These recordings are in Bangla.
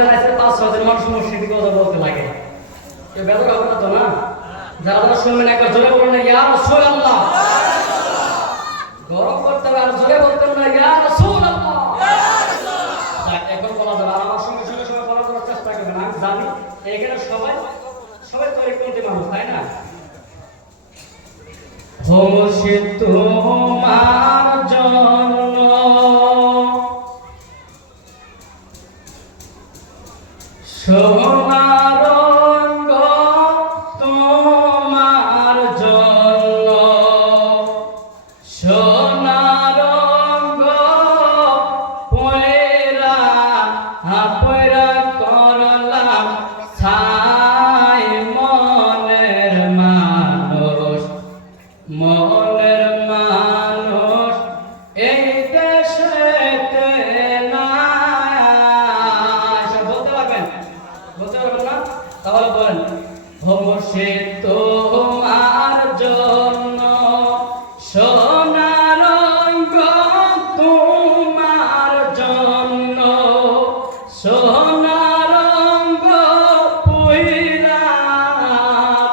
মসজিদে আছে 5-6 জন মানুষ মসজিদে কথা বলতে লাগে এ বেদর হবে না তো না যারা শুনবেন একবার জোরে বলুন না ইয়া রাসূলুল্লাহ গরম করতে হবে আর জোরে বলতেন না ইয়া রাসূলুল্লাহ এখন বলা যাবে আর আমার সঙ্গে সঙ্গে সবাই বলা করার চেষ্টা করবেন আমি জানি এখানে সবাই তরিকপন্থী মানুষ তাই না হোসে তোমার জন্য সোনার রঙ তোমার জন্য সোনার রঙ পয়রা করলাম ছাই মনের মানুষ এই দেশেতে নাই সব বলতে পারবেন না তাহলে বলেন হোসে তোমার জন্য সোনার রঙ তোমার জন্য সোনার রঙ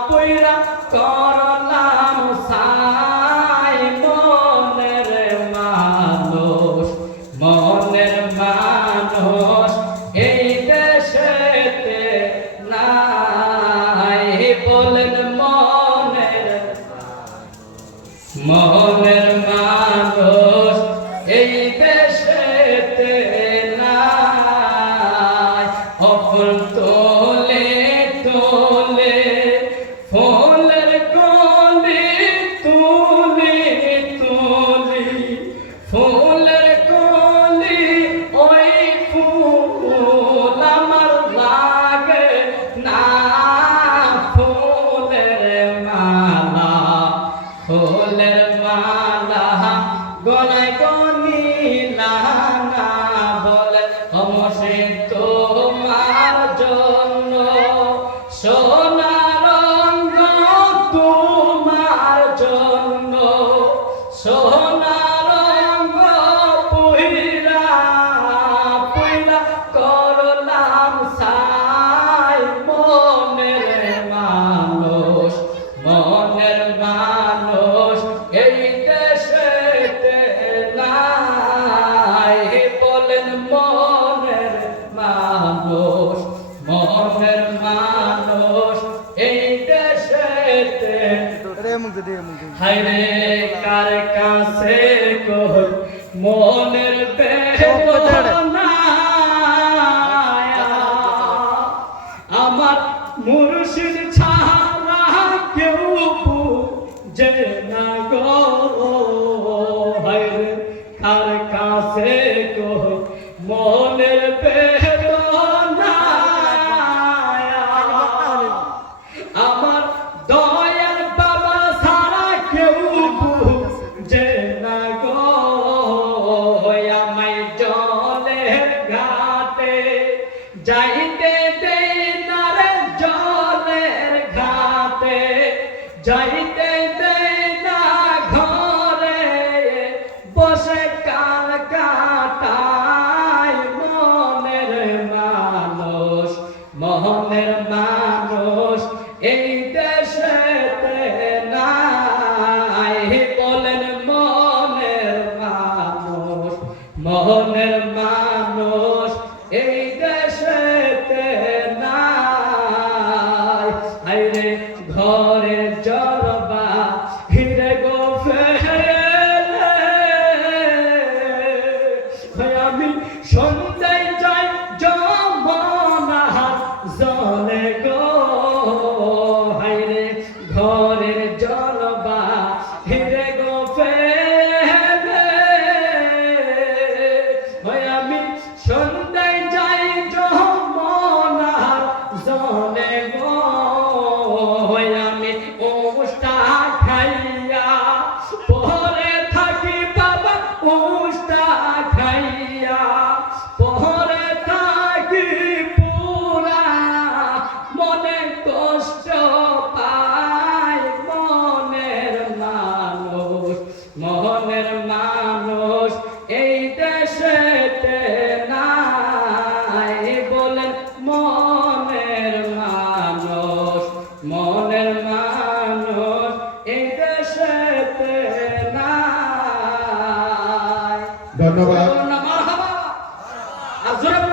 পয়রা করলাম ছাই মনের মানুষ এই দেশেতে নাই বলেন মনের মানুষ এই দেশেতে নাই অফুল তোলে ফুলের কলি তুলি ফুলের কলি ওই ফুল আমার লাগে না ফুলের মালা গলায় গনিলা না বলে হোসে তোমার জন্য সোনার রঙ তোমার জন্য সোনার রঙ পয়রা করলাম ছাই মনের মানুষ এই দেশেতে নাই বলেন মনের মানুষ এই দেশেতে হায়রে কার কাছে কই মনের বেদনা আমার মুর্শিদ ছাড়া কেউ বুঝে না গো হায়রে কার কাছে কই মনের বেদনা আমার দয়াল বাবা ছাড়া কেউ বুঝে না গো আমায় জলের ঘাটে যাইতে দেই না রে জলের ঘাটে যাইতে দেই না ঘরে বসে কাল কাটাই মনের মানুষ এই দেশেতে নাই বলেন মনের মানুষ এই দেশেতে নাই আইরে ঘরে জলবা হিরে গো ফেলে আমি সন্ধ্যায় যাই যমুনা জলে গো মনের মানুষ, মনের মানুষ এই দেশেতে নাই। ধন্যবাদ। মারহাবা। আর জোরে